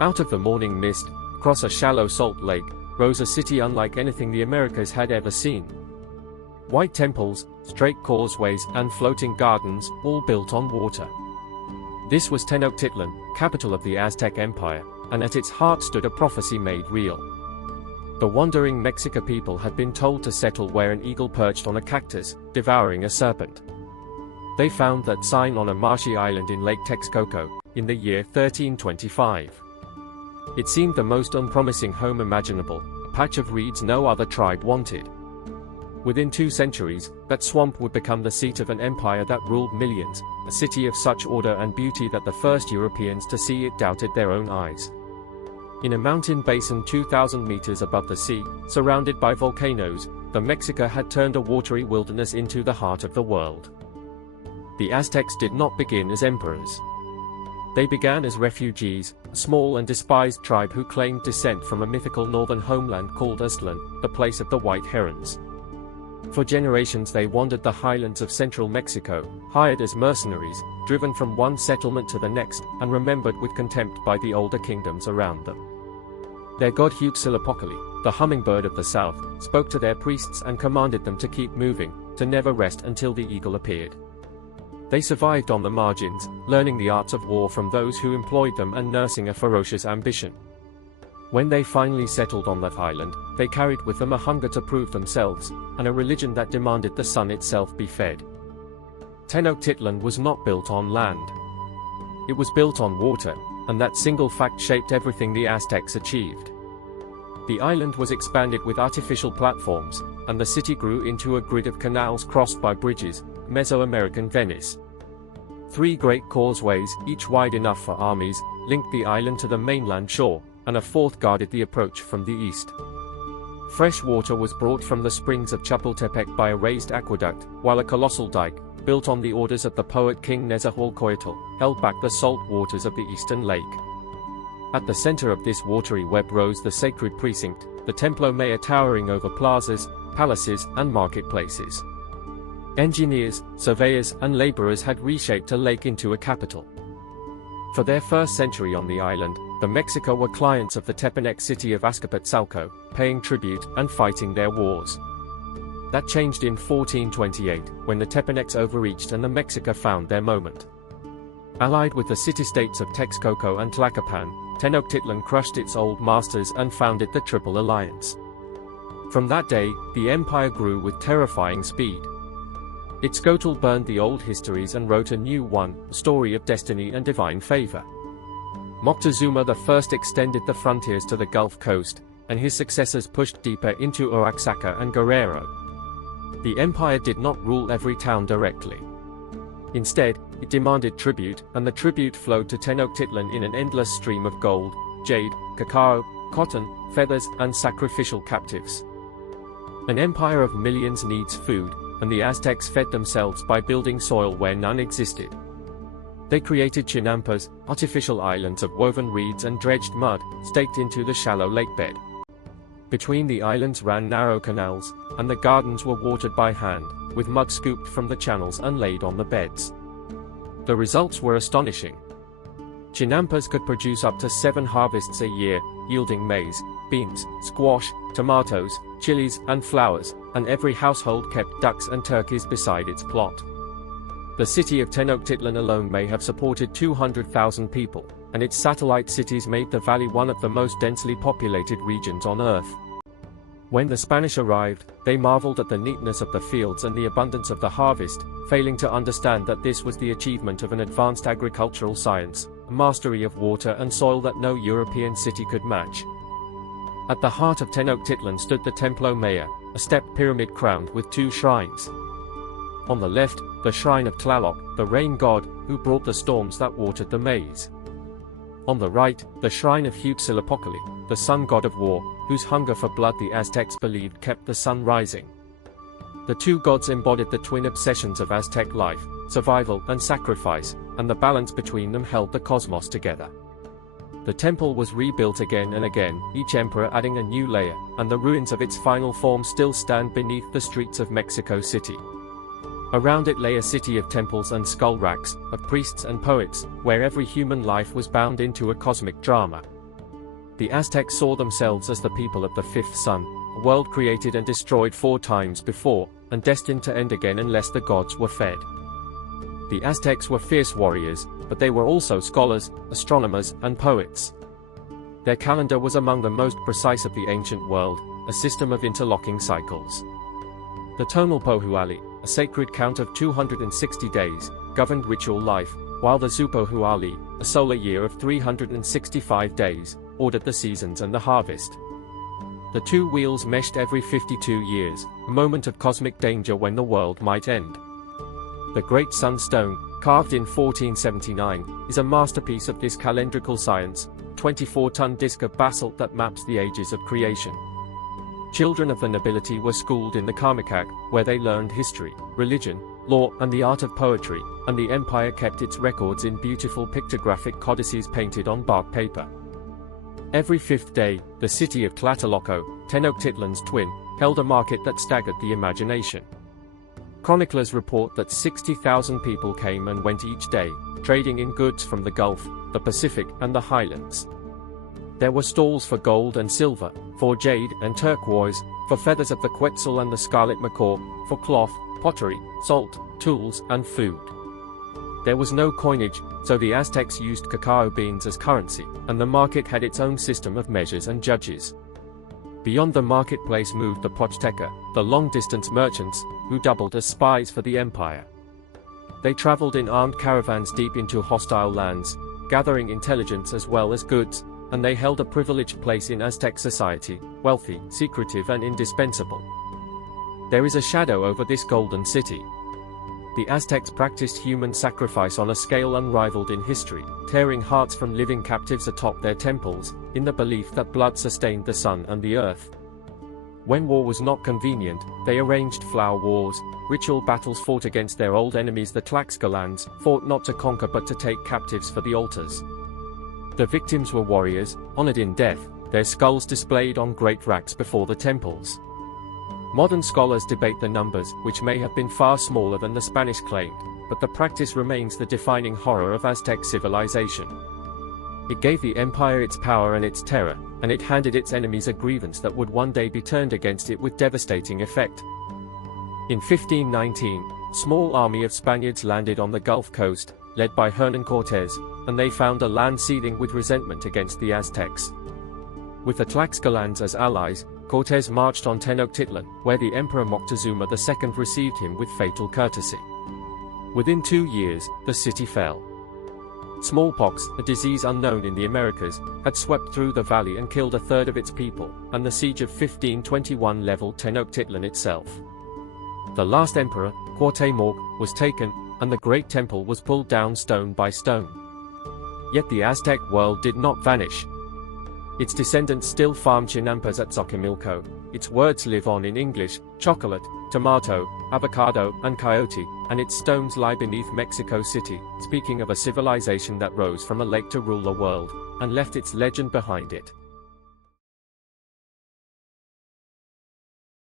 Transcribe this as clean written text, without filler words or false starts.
Out of the morning mist, across a shallow salt lake, rose a city unlike anything the Americas had ever seen. White temples, straight causeways, and floating gardens, all built on water. This was Tenochtitlan, capital of the Aztec Empire, and at its heart stood a prophecy made real. The wandering Mexica people had been told to settle where an eagle perched on a cactus, devouring a serpent. They found that sign on a marshy island in Lake Texcoco, in the year 1325. It seemed the most unpromising home imaginable, a patch of reeds no other tribe wanted. Within 2 centuries, that swamp would become the seat of an empire that ruled millions, a city of such order and beauty that the first Europeans to see it doubted their own eyes. In a mountain basin 2,000 meters above the sea, surrounded by volcanoes, the Mexica had turned a watery wilderness into the heart of the world. The Aztecs did not begin as emperors. They began as refugees, a small and despised tribe who claimed descent from a mythical northern homeland called Aztlan, the place of the white herons. For generations they wandered the highlands of central Mexico, hired as mercenaries, driven from one settlement to the next, and remembered with contempt by the older kingdoms around them. Their god Huitzilopochtli, the hummingbird of the south, spoke to their priests and commanded them to keep moving, to never rest until the eagle appeared. They survived on the margins, learning the arts of war from those who employed them and nursing a ferocious ambition. When they finally settled on that island, they carried with them a hunger to prove themselves, and a religion that demanded the sun itself be fed. Tenochtitlan was not built on land. It was built on water, and that single fact shaped everything the Aztecs achieved. The island was expanded with artificial platforms, and the city grew into a grid of canals crossed by bridges, Mesoamerican Venice. 3 great causeways, each wide enough for armies, linked the island to the mainland shore, and a 4th guarded the approach from the east. Fresh water was brought from the springs of Chapultepec by a raised aqueduct, while a colossal dike, built on the orders of the poet King Nezahualcoyotl, held back the salt waters of the eastern lake. At the center of this watery web rose the sacred precinct, the Templo Mayor towering over plazas, palaces, and marketplaces. Engineers, surveyors, and laborers had reshaped a lake into a capital. For their first century on the island, the Mexica were clients of the Tepanec city of Azcapotzalco, paying tribute and fighting their wars. That changed in 1428, when the Tepanecs overreached and the Mexica found their moment. Allied with the city-states of Texcoco and Tlacopan, Tenochtitlan crushed its old masters and founded the Triple Alliance. From that day, the empire grew with terrifying speed. Itzcoatl burned the old histories and wrote a new one, a story of destiny and divine favor. Montezuma I extended the frontiers to the Gulf Coast, and his successors pushed deeper into Oaxaca and Guerrero. The empire did not rule every town directly. Instead, it demanded tribute, and the tribute flowed to Tenochtitlan in an endless stream of gold, jade, cacao, cotton, feathers, and sacrificial captives. An empire of millions needs food, and the Aztecs fed themselves by building soil where none existed. They created Chinampas, artificial islands of woven reeds and dredged mud, staked into the shallow lakebed. Between the islands ran narrow canals, and the gardens were watered by hand, with mud scooped from the channels and laid on the beds. The results were astonishing. Chinampas could produce up to 7 harvests a year, yielding maize, beans, squash, tomatoes, chilies, and flowers, and every household kept ducks and turkeys beside its plot. The city of Tenochtitlan alone may have supported 200,000 people, and its satellite cities made the valley one of the most densely populated regions on Earth. When the Spanish arrived, they marveled at the neatness of the fields and the abundance of the harvest, failing to understand that this was the achievement of an advanced agricultural science, a mastery of water and soil that no European city could match. At the heart of Tenochtitlan stood the Templo Mayor, a stepped pyramid crowned with 2 shrines. On the left, the shrine of Tlaloc, the rain god, who brought the storms that watered the maize. On the right, the shrine of Huitzilopochtli, the sun god of war, whose hunger for blood the Aztecs believed kept the sun rising. The 2 gods embodied the twin obsessions of Aztec life, survival and sacrifice, and the balance between them held the cosmos together. The temple was rebuilt again and again, each emperor adding a new layer, and the ruins of its final form still stand beneath the streets of Mexico City. Around it lay a city of temples and skull racks, of priests and poets, where every human life was bound into a cosmic drama. The Aztecs saw themselves as the people of the fifth sun, a world created and destroyed 4 times before, and destined to end again unless the gods were fed. The Aztecs were fierce warriors, but they were also scholars, astronomers, and poets. Their calendar was among the most precise of the ancient world, a system of interlocking cycles. The tonal Pohuali, a sacred count of 260 days, governed ritual life, while the Zupohuali, a solar year of 365 days, ordered the seasons and the harvest. The two wheels meshed every 52 years, a moment of cosmic danger when the world might end. The Great SunStone, carved in 1479, is a masterpiece of this calendrical science, 24-ton disc of basalt that maps the ages of creation. Children of the nobility were schooled in the Karmikak, where they learned history, religion, law, and the art of poetry, and the empire kept its records in beautiful pictographic codices painted on bark paper. Every 5th day, the city of Tlatelolco, Tenochtitlan's twin, held a market that staggered the imagination. Chroniclers report that 60,000 people came and went each day, trading in goods from the Gulf, the Pacific, and the Highlands. There were stalls for gold and silver, for jade and turquoise, for feathers of the quetzal and the scarlet macaw, for cloth, pottery, salt, tools, and food. There was no coinage, so the Aztecs used cacao beans as currency, and the market had its own system of measures and judges. Beyond the marketplace moved the Pochteca, the long-distance merchants, who doubled as spies for the empire. They traveled in armed caravans deep into hostile lands, gathering intelligence as well as goods, and they held a privileged place in Aztec society, wealthy, secretive, and indispensable. There is a shadow over this golden city. The Aztecs practiced human sacrifice on a scale unrivaled in history, tearing hearts from living captives atop their temples, in the belief that blood sustained the sun and the earth. When war was not convenient, they arranged flower wars, ritual battles fought against their old enemies the Tlaxcalans, fought not to conquer but to take captives for the altars. The victims were warriors, honored in death, their skulls displayed on great racks before the temples. Modern scholars debate the numbers, which may have been far smaller than the Spanish claimed, but the practice remains the defining horror of Aztec civilization. It gave the empire its power and its terror, and it handed its enemies a grievance that would one day be turned against it with devastating effect. In 1519, a small army of Spaniards landed on the Gulf Coast, led by Hernan Cortés, and they found a land seething with resentment against the Aztecs. With the Tlaxcalans as allies, Cortés marched on Tenochtitlan, where the Emperor Montezuma II received him with fatal courtesy. Within 2 years, the city fell. Smallpox, a disease unknown in the Americas, had swept through the valley and killed a third of its people, and the siege of 1521 leveled Tenochtitlan itself. The last emperor, Cuauhtémoc, was taken, and the great temple was pulled down stone by stone. Yet the Aztec world did not vanish. Its descendants still farm Chinampas at Xochimilco, its words live on in English, chocolate, tomato, avocado, and coyote, and its stones lie beneath Mexico City, speaking of a civilization that rose from a lake to rule the world, and left its legend behind it.